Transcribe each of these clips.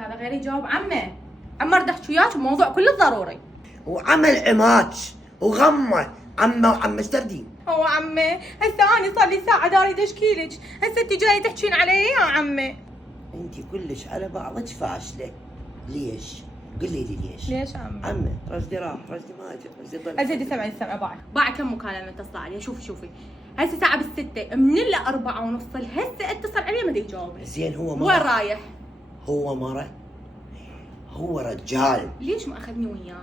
هذا غير يجاوب عمه. عمه رد احكي وياك بموضوع كله ضروري. وعمل عماتش وغمه عمه وعم سردين. هو عمي هسه اني صار لي ساعه داري اشكيلك، هسه انت جايه تحكين علي يا عمي. انت كلش على بعضك فاشله. ليش؟ قولي لي ليش؟ ليش عمي؟ عمي رشدي راح، رشدي ما اجى، رشدي ضل. هسه سمعي السمع باع كم مكالمه اتصل عليها. شوفي هسه ساعه بالستة من الا 4:30 هسه اتصل عليه ما يجاوب. زين هو مرة. وين رايح؟ هو مرة. هو رجال. ليش ما اخذني وياه؟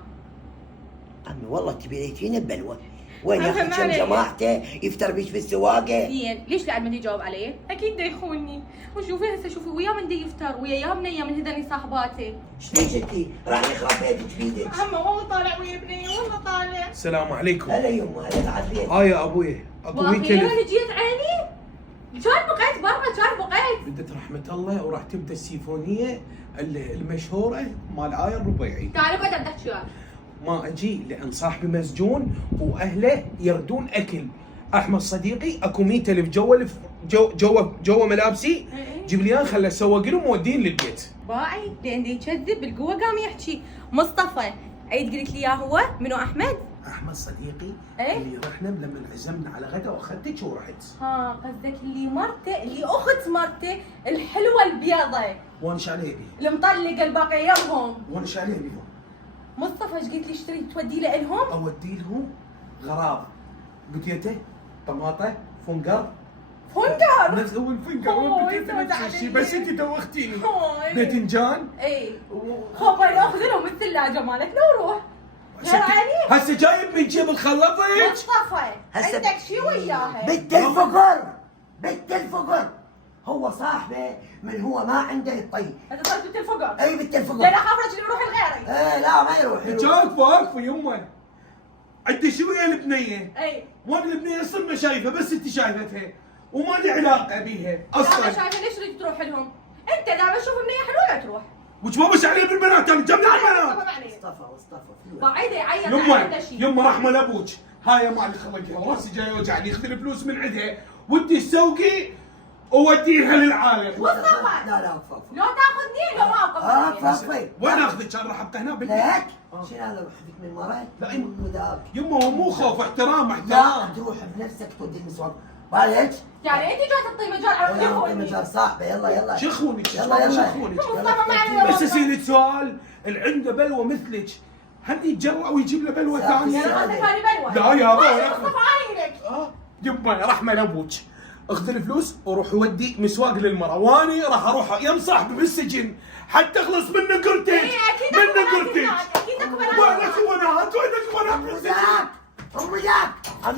عمي والله تبي فينا ببلوه. وين عمي ياخذ ما كم عليك. جماعته يفتر بيش بالسواقه؟ زين ليش بعد ما يجاوب علي؟ اكيد دا يخونني. وشوفي هسه شوفي وياه من دي يفتر ويا يا بنيه من هذني صاحباتي. شليش انتي؟ راح يخرب بيتك بيدك. عمي والله طالع ويا بنيه والله طالع. السلام عليكم. هلا يمه هلا تعال بيت. يا ابوي اكو واخيرا ويكند. جيت عيني. كان بقيت برا كان بقيت. بدت رحمة الله وراح تبدا السيفونية المشهورة مال آية الربيعي. تعال اقعد عندك شوي. ما اجي لان صاحبي مسجون واهله يردون اكل. احمد صديقي اكو 100,000 جوا ملابسي. جيب لي اياه خله اسوق لهم مودين للبيت. باعي لان يكذب بالقوه قام يحكي. مصطفى عيد قلت لي اياه هو منو احمد؟ احمد صديقي إيه؟ اللي رحنا لما انعزمنا على غدا واخذتك ورحت. ها قصدك اللي مرته اللي اخت مرته الحلوه البيضه وانا شعليبي المطلقه الباقي يمهم. وانا شعليبي. مصطفى ايش قلت لي اشتري تودي له الهم؟ اودي لهم غراض بتيته طماطه فنقر. فندق. نفس هو الفنقر أوه، والبتيته يسود نفس الشيء علي. بس انت دوختيني. أوه. باذنجان. اي خب اخذ لهم الثلاجه مالك لو روح. غير عيني. هسه جايب من جيب الخلطك. مصطفى هسه عندك شي وياها؟ بنت الفقر. بنت الفقر. هو صاحبه من هو ما عنده الطي. انت صرت بنت الفقر. اي بنت الفقر. لا خاف رجلي يروح لغيري. ايه لا ما يروح. واقفه يمه. عندي شو ويا البنيه؟ اي وانا البنيه اصلا ما شايفه بس انت شايفتها وما لي علاقه بيها انا اصلا. شايفه ليش تريد تروح لهم؟ انت دائما تشوف بنيه حلوه لا تروح. وش ما بش علي بالبنات انا جنب البنات. مصطفى بعيده يعيط عنده شيء. يمه رحمه لابوك. هاي ما لي خلقها راسي جاي يوجعني خذ الفلوس من عندها ودي تسوقي ووديها للعالم. مصطفى لا لا وقف. لو تاخذني لو ما اوقف. وين وين اخذك كان راح ابقى هنا لك؟ شنو هذا وحدك من مرة؟ لا، من ذاك. يمه هو مو خوف احترام لا احترام. تروح بنفسك تودي المسواق. بالك؟ يعني انت جاي تعطي مجال على يلا يخوني. مجال صاحبه يلا يلا. شخونك يلا يلا. شخونك. مصطفى ما عنده بس اسالك سؤال اللي عنده بلوه مثلك هل يتجرأ ويجيب له بلوه ثانيه؟ انا قصدك هاني بلوه. لا يا ماشي أبا. مصطفى علي لك. يبا رحمه لابوك اخذ الفلوس وروح ودي مسواق للمرأة واني راح اروح يم صاحبي بالسجن حتى اخلص من نقرتك. اي اكيد من اكو بنات نقرتك. هناك، اكيد اكو بنات. وينك بنات وينك بنات بالسجن. وياك وياك. عم